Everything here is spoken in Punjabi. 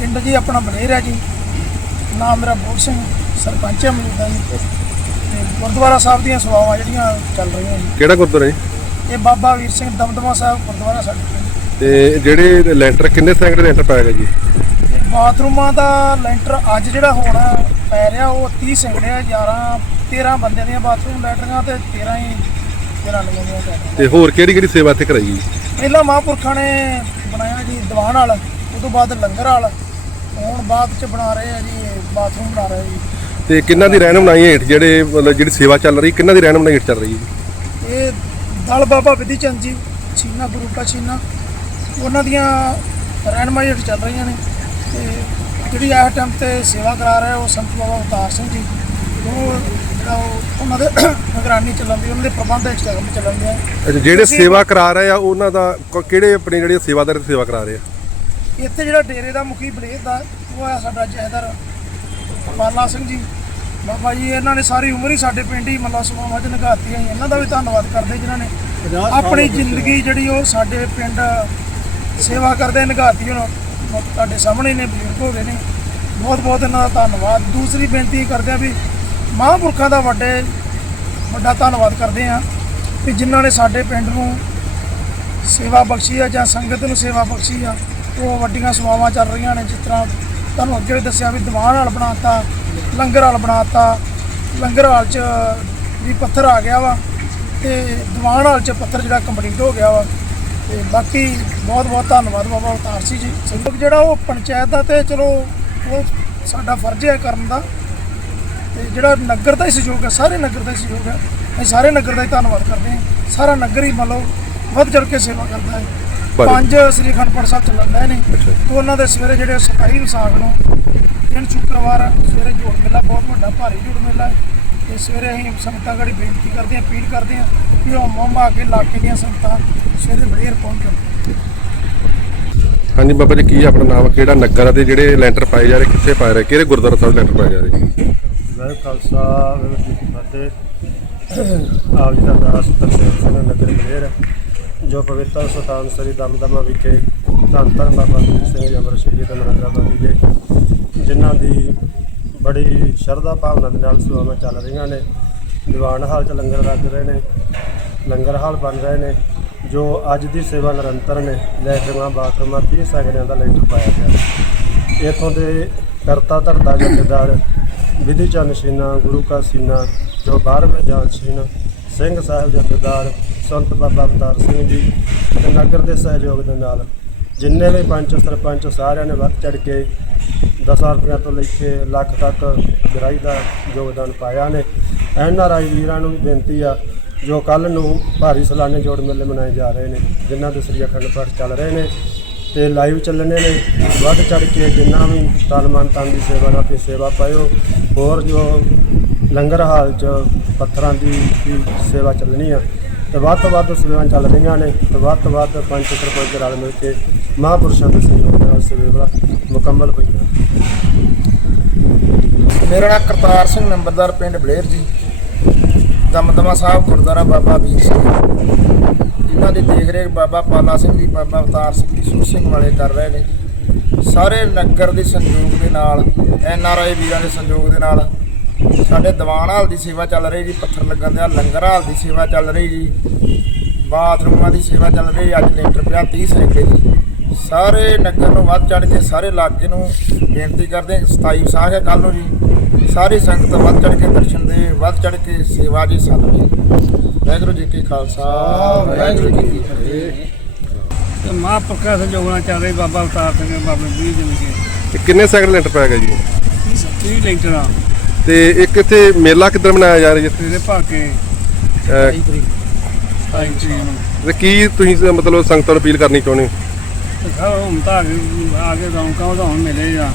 ਪਿੰਡ ਜੀ ਆਪਣਾ ਬਲੇਰ ਹੈ ਜੀ। ਨਾਮ ਮੇਰਾ ਬੋਧ ਸਿੰਘ ਸਰਪੰਚ ਹੈ ਮੌਜੂਦਾ ਜੀ। ਤੇ ਗੁਰਦੁਆਰਾ ਸਾਹਿਬ ਦੀਆਂ ਸੇਵਾਵਾਂ ਜਿਹੜੀਆਂ ਚੱਲ ਰਹੀਆਂ ਜੀ। ਕਿਹੜਾ ਗੁਰਦੁਆਰਾ ਜੀ? ਇਹ ਬਾਬਾ ਵੀਰ ਸਿੰਘ ਦਮਦਮਾ ਸਾਹਿਬ ਗੁਰਦੁਆਰਾ ਸਾਡੇ ਤੇ ਜਿਹੜੇ ਲੈਂਟਰ ਕਿੰਨੇ ਸੈਂਕੜੇ ਲੈਂਟਰ ਪਾਇਆ ਗਿਆ ਜੀ? ਬਾਥਰੂਮਾਂ ਦਾ ਲੈਂਟਰ ਅੱਜ ਜਿਹੜਾ ਹੋਣਾ ਪੈ ਰਿਹਾ ਉਹ 30 ਸਿੰਗੜੇ ਆ 11 13 ਬੰਦਿਆਂ ਦੀਆਂ ਬਾਥਰੂਮ ਲੈਟਰੀਆਂ ਤੇ 13 ਹੀ 13 ਦੀਆਂ ਲੈਟਰੀਆਂ ਤੇ ਹੋਰ ਕਿਹੜੀ ਕਿਹੜੀ ਸੇਵਾ ਇੱਥੇ ਕਰਾਈ ਜੀ ਪਹਿਲਾਂ ਮਹਾਂਪੁਰਖਾਂ ਨੇ ਬਣਾਇਆ ਜੀ ਦੀਵਾਨ ਵਾਲਾ ਉਸ ਤੋਂ ਬਾਅਦ ਲੰਗਰ ਵਾਲਾ। ਹੁਣ ਬਾਅਦ ਚ ਬਣਾ ਰਹੇ ਆ ਜੀ ਬਾਥਰੂਮ ਬਣਾ ਰਹੇ ਜੀ। ਤੇ ਕਿੰਨਾਂ ਦੀ ਰਹਿਣ ਬਣਾਈ ਹੇਠ? ਜਿਹੜੇ ਮਤਲਬ ਜਿਹੜੀ ਸੇਵਾ ਚੱਲ ਰਹੀ ਕਿੰਨਾਂ ਦੀ ਰਹਿਣ ਬਣਾਈ ਹੇਠ ਚੱਲ ਰਹੀ ਜੀ? ਇਹ ਦਲ ਬਾਬਾ ਵਿਧੀ ਚੰਦ ਜੀ ਛੀਨਾ ਗੁਰੂ ਕਾ ਛੀਨਾ। ਉਹਨਾਂ ਦੀਆਂ ਰਹਿਨਮਾਈ ਹੇਠ ਚੱਲ ਰਹੀਆਂ ਨੇ। ਤੇ ਜਿਹੜੀ ਇਸ ਟਾਈਮ ਤੇ ਸੇਵਾ ਕਰਾ ਰਿਹਾ ਉਹ ਸੰਤ ਬਾਬਾ ਅਵਤਾਰ ਸਿੰਘ ਜੀ। ਉਹ ਜਿਹੜਾ ਉਹ ਉਹਨਾਂ ਦੇ ਨਿਗਰਾਨੀ ਚੱਲਣ ਦੀ ਉਹਨਾਂ ਦੇ ਪ੍ਰਬੰਧ ਵਿੱਚ ਕੰਮ ਚੱਲਣ ਦੇ ਅੱਛਾ ਜਿਹੜੇ ਸੇਵਾ ਕਰਾ ਰਹੇ ਆ ਉਹਨਾਂ ਦਾ ਕ- ਕਿਹੜੇ ਆਪਣੇ ਜਿਹੜੇ ਸੇਵਾਦਾਰ ਸੇਵਾ ਕਰਾ ਰਹੇ ਆ? ਇੱਥੇ ਜਿਹੜਾ ਡੇਰੇ ਦਾ ਮੁਖੀ ਬਲੇਦ ਦਾ ਉਹ ਹੈ ਸਾਡਾ ਜਹਦਰ ਪਾਲਾ ਸਿੰਘ ਜੀ। ਬਾਬਾ ਜੀ ਇਹਨਾਂ ਨੇ ਸਾਰੀ ਉਮਰ ਹੀ ਸਾਡੇ ਪਿੰਡ ਹੀ ਮੱਲਾ ਸਮਾਵਾਂ 'ਚ ਨਿਗਾਤੀ ਹੈ। ਇਹਨਾਂ ਦਾ ਵੀ ਧੰਨਵਾਦ ਕਰਦੇ ਜਿਨ੍ਹਾਂ ਨੇ। ਆਪਣੀ ਜ਼ਿੰਦਗੀ ਜਿਹੜੀ ਉਹ ਸਾਡੇ ਪਿੰਡ ਸੇਵਾ ਕਰਦੇ ਨਿਗਾਤੀ ਹੁਣ ਤੁਹਾਡੇ ਸਾਹਮਣੇ ਨੇ ਬਜ਼ੁਰਗ ਹੋ ਗਏ ਨੇ। ਬਹੁਤ ਬਹੁਤ ਇਹਨਾਂ ਦਾ ਧੰਨਵਾਦ। ਦੂਸਰੀ ਬੇਨਤੀ ਕਰਦੇ ਆ ਵੀ ਮਹਾਂਪੁਰਖਾਂ ਦਾ ਵੱਡੇ ਵੱਡਾ ਧੰਨਵਾਦ ਕਰਦੇ ਆ ਵੀ ਜਿਨ੍ਹਾਂ ਨੇ ਸਾਡੇ ਪਿੰਡ ਨੂੰ ਸੇਵਾ ਬਖਸ਼ੀ ਆ ਜਾਂ ਸੰਗਤ ਨੂੰ ਸੇਵਾ ਬਖਸ਼ੀ ਆ। ਉਹ ਵੱਡੀਆਂ ਸੇਵਾਵਾਂ ਚੱਲ ਰਹੀਆਂ ਨੇ, ਜਿਸ ਤਰ੍ਹਾਂ ਤੁਹਾਨੂੰ ਅੱਗੇ ਵੀ ਦੱਸਿਆ ਵੀ ਦੀਵਾਨ ਹਾਲ ਬਣਾਤਾ, ਲੰਗਰ ਹਾਲ ਬਣਾਤਾ, ਲੰਗਰ ਹਾਲ 'ਚ ਵੀ ਪੱਥਰ ਆ ਗਿਆ ਵਾ ਤੇ ਦੀਵਾਨ ਹਾਲ 'ਚ ਪੱਥਰ ਜਿਹੜਾ ਕੰਪਲੀਟ ਹੋ ਗਿਆ ਵਾ। ਤੇ ਬਾਕੀ ਬਹੁਤ ਬਹੁਤ ਧੰਨਵਾਦ ਬਾਬਾ ਅਵਤਾਰ ਸਿੰਘ ਜੀ। ਸੰਗਤ ਜਿਹੜਾ ਉਹ ਪੰਚਾਇਤ ਦਾ ਤੇ ਚਲੋ ਉਹ ਸਾਡਾ ਫਰਜ਼ ਹੈ ਕਰਨ ਦਾ। ਤੇ ਜਿਹੜਾ ਨਗਰ ਦਾ ਹੀ ਸਹਿਯੋਗ ਹੈ, ਸਾਰੇ ਨਗਰ ਦਾ ਹੀ ਸਹਿਯੋਗ ਹੈ। ਅਸੀਂ ਸਾਰੇ ਨਗਰ ਦਾ ਹੀ ਧੰਨਵਾਦ ਕਰਦੇ ਹਾਂ। ਸਾਰਾ ਨਗਰ ਹੀ ਮਤਲਬ ਵੱਧ ਚੜ ਕੇ ਸੇਵਾ ਕਰਦਾ ਹੈ। ਪੰਜ ਸ੍ਰੀ ਅਖੰਡ ਪਾਠ ਸਾਹਿਬ ਚੱਲਣ ਰਹੇ ਨੇ। ਤੇ ਉਹਨਾਂ ਦੇ ਸਵੇਰੇ ਜਿਹੜੇ 27 ਵਿਸਾਖ ਨੂੰ ਦਿਨ ਸ਼ੁੱਕਰਵਾਰ ਆ, ਸਵੇਰੇ ਜੋੜ ਮੇਲਾ ਬਹੁਤ ਵੱਡਾ ਭਾਰੀ ਜੋੜ ਮੇਲਾ ਤੇ ਸਵੇਰੇ ਅਸੀਂ ਸੰਗਤਾਂ ਗੜੀ ਬੇਨਤੀ ਕਰਦੇ ਹਾਂ ਅਪੀਲ ਕਰਦੇ ਹਾਂ ਕਿ ਉਹ ਮੋਮਾ ਕੇ ਇਲਾਕੇ ਦੀਆਂ ਸੰਗਤਾਂ ਸਵੇਰੇ ਬੜੇਰ ਪਹੁੰਚਣ ਹਾਂਜੀ ਬਾਬਾ ਜੀ ਕੀ ਆਪਣਾ ਨਾਮ ਕਿਹੜਾ ਨਗਰ ਆ ਤੇ ਜਿਹੜੇ ਲੈਂਟਰ ਪਾਏ ਜਾ ਰਹੇ ਕਿੱਥੇ ਪਾਏ ਰਹੇ ਕਿਹੜੇ ਗੁਰਦੁਆਰਾ ਸਾਹਿਬ ਲੈਂਟਰ ਪਾਏ ਜਾ ਰਹੇ? ਵਾਹਿਗੁਰੂ ਖਾਲਸਾ ਵਾਹਿਗੁਰੂ ਜੀ ਕੀ ਫਤਿਹ। ਆਪ ਜੀ ਦਾ ਦਾਸ ਤਰਸੇਮ ਸਿੰਘ ਨਗਰ ਬਲੇਰ ਜੋ ਪਵਿੱਤਰ ਸੁਲਤਾਨ ਸ੍ਰੀ ਦਮਦਮਾ ਵਿਖੇ ਧੰਨ ਧੰਨ ਬਾਬਾ ਦੀਪ ਸਿੰਘ ਜੀ, ਅਮਰ ਸ਼ਹੀਦ ਦੇ ਮਰਾਦਾ ਵਿਖੇ ਜਿਨ੍ਹਾਂ ਦੀ ਬੜੀ ਸ਼ਰਧਾ ਭਾਵਨਾ ਦੇ ਨਾਲ ਸੇਵਾਵਾਂ ਚੱਲ ਰਹੀਆਂ ਨੇ। ਦੀਵਾਨ ਹਾਲ ਚ ਲੰਗਰ ਲੱਗ ਰਹੇ ਨੇ, ਲੰਗਰ ਹਾਲ ਬਣ ਰਹੇ ਨੇ, ਜੋ ਅੱਜ ਦੀ ਸੇਵਾ ਨਿਰੰਤਰ ਨੇ ਲੈਟਰਿੰਗਾਂ ਬਾਥਰੂਮਾਂ 30 ਸੈਕੜਿਆਂ ਦਾ ਲੈਂਟਰ ਪਾਇਆ ਗਿਆ ਇੱਥੋਂ ਦੇ ਕਰਤਾ ਧਰਤਾ ਜਥੇਦਾਰ, ਵਿਧੀ ਚੰਦ ਸ਼ੀਨਾ, ਗੁਰੂ ਕਾ ਸੀਨਾ, ਜੋ 12ਵੇਂ ਜਾਨ ਸ਼ੀਨਾ ਸਿੰਘ ਸਾਹਿਬ ਜਥੇਦਾਰ ਸੰਤ ਬਾਬਾ ਅਵਤਾਰ ਸਿੰਘ ਜੀ ਤੇ ਨਗਰ ਦੇ ਸਹਿਯੋਗ ਦੇ ਨਾਲ ਜਿੰਨੇ ਵੀ ਪੰਚ ਸਰਪੰਚ ਸਾਰਿਆਂ ਨੇ ਵੱਧ ਚੜ ਕੇ 10 ਰੁਪਏ ਤੋਂ ਲੈ ਕੇ ਲੱਖ ਤੱਕ ਗਰਾਈ ਦਾ ਯੋਗਦਾਨ ਪਾਇਆ ਨੇ। ਐਨ ਆਰ ਆਈ ਵੀਰਾਂ ਨੂੰ ਵੀ ਬੇਨਤੀ ਆ, ਜੋ ਕੱਲ ਨੂੰ ਭਾਰੀ ਸਲਾਨੇ ਜੋੜ ਮੇਲੇ ਮਨਾਏ ਜਾ ਰਹੇ ਨੇ, ਜਿਨ੍ਹਾਂ ਦੇ ਸ੍ਰੀ ਅਖੰਡ ਪਾਠ ਚੱਲ ਰਹੇ ਨੇ ਤੇ ਲਾਈਵ ਚੱਲਣੇ ਨੇ, ਵੱਧ ਚੜ ਕੇ ਜਿੰਨਾ ਵੀ ਤਨ ਮਨ ਤਨ ਦੀ ਸੇਵਾ ਨਾਲ ਆਪਣੀ ਸੇਵਾ ਪਾਇਓ, ਹੋਰ ਜੋ ਲੰਗਰ ਹਾਲ ਚ ਪੱਥਰਾਂ ਦੀ ਵੀ ਸੇਵਾ ਚੱਲਣੀ ਆ ਤੇ ਵੱਧ ਤੋਂ ਵੱਧ ਸੇਵਾਵਾਂ ਚੱਲ ਰਹੀਆਂ ਨੇ ਤੇ ਵੱਧ ਤੋਂ ਵੱਧ ਪੰਚ ਸਰਪੰਚ ਰਲ ਮਿਲ ਕੇ ਮਹਾਂਪੁਰਸ਼ਾਂ ਦੇ ਸਹਿਯੋਗ ਨਾਲ ਸੇਵਾ ਮੁਕੰਮਲ ਹੋਈ ਹੈ। ਮੇਰਾ ਨਾਮ ਕਰਤਾਰ ਸਿੰਘ, ਨੰਬਰਦਾਰ ਪਿੰਡ ਬਲੇਰ ਜੀ। ਦਮਦਮਾ ਸਾਹਿਬ, ਗੁਰਦੁਆਰਾ ਬਾਬਾ ਵੀਰ ਸਿੰਘ। ਜਿਨ੍ਹਾਂ ਦੀ ਦੇਖ ਰੇਖ ਬਾਬਾ ਪਾਲਾ ਸਿੰਘ ਜੀ, ਬਾਬਾ ਅਵਤਾਰ ਸਿੰਘ ਜੀ, ਸੂਰ ਸਿੰਘ ਵਾਲੇ ਕਰ ਰਹੇ ਨੇ। ਸਾਰੇ ਨਗਰ ਦੇ ਸੰਯੋਗ ਦੇ ਨਾਲ, ਐਨ ਆਰ ਆਈ ਵੀਰਾਂ ਦੇ ਸੰਯੋਗ ਦੇ ਨਾਲ ਸਾਡੇ ਦੀਵਾਨ ਹਾਲ ਦੀ ਸੇਵਾ ਚੱਲ ਰਹੀ ਜੀ ਪੱਥਰ ਲੱਗਣ ਦੇ ਲੰਗਰ ਹਾਲ ਦੀ ਸੇਵਾ ਚੱਲ ਰਹੀ ਜੀ ਬਾਥਰੂਮਾਂ ਦੀ ਸੇਵਾ ਚੱਲ ਰਹੀ ਅੱਜ ਲੈਂਟਰ ਪਿਆ 30 ਸੈਕੜੇ ਜੀ ਸਾਰੇ ਨਗਰ ਨੂੰ ਵੱਧ ਚੜ ਕੇ ਸਾਰੇ ਇਲਾਕੇ ਨੂੰ ਬੇਨਤੀ ਕਰਦੇ ਹਾਂ 27 ਵਿਸਾਖ ਹੈ ਕੱਲ ਨੂੰ ਜੀ ਸਾਰੀ ਸੰਗਤ ਵੱਧ ਚੜ ਕੇ ਦਰਸ਼ਨ ਦੇ ਵੱਧ ਚੜ ਕੇ ਸੇਵਾ ਜੀ ਸਾਧਵੇ ਵਾਹਿਗੁਰੂ ਜੀ ਕੀ ਖਾਲਸਾ ਵਾਹਿਗੁਰੂ ਜੀ ਕੀ ਫਤਿਹ। ਤੇ ਮਹਾਂਪੁਰਖਾਂ ਸੰਜੋਗਣਾ ਚੱਲ ਰਹੀ ਬਾਬਾ ਅਵਤਾਰ ਸਿੰਘ ਬਾਬੇ ਵੀਰ ਜੀ। ਕੇ ਤੇ ਕਿੰਨੇ ਸੈਂਕੜੇ ਲੈਂਟਰ ਪਾਇਆ ਗਿਆ ਜੀ? 30 ਲੈਂਟਰਾਂ। ਤੇ ਇੱਕ ਇੱਥੇ ਮੇਲਾ ਕਿੱਧਰ ਮਨਾਇਆ ਜਾ ਰਿਹਾ ਜੀ? ਇਹਦੇ ਭਰ ਕੇ ਅਹ, 27 ਤਰੀਕ ਨੂੰ। ਤੇ ਕੀ ਤੁਸੀਂ ਮਤਲਬ ਸੰਗਤਾਂ ਨੂੰ ਅਪੀਲ ਕਰਨੀ ਚਾਹੁੰਦੇ ਹੋ? ਹੁਣ ਤਾਂ ਆ ਕੇ- ਆ ਕੇ ਰੌਣਕਾਂ ਵਧਾਉਣ ਮਿਲੇ ਆ?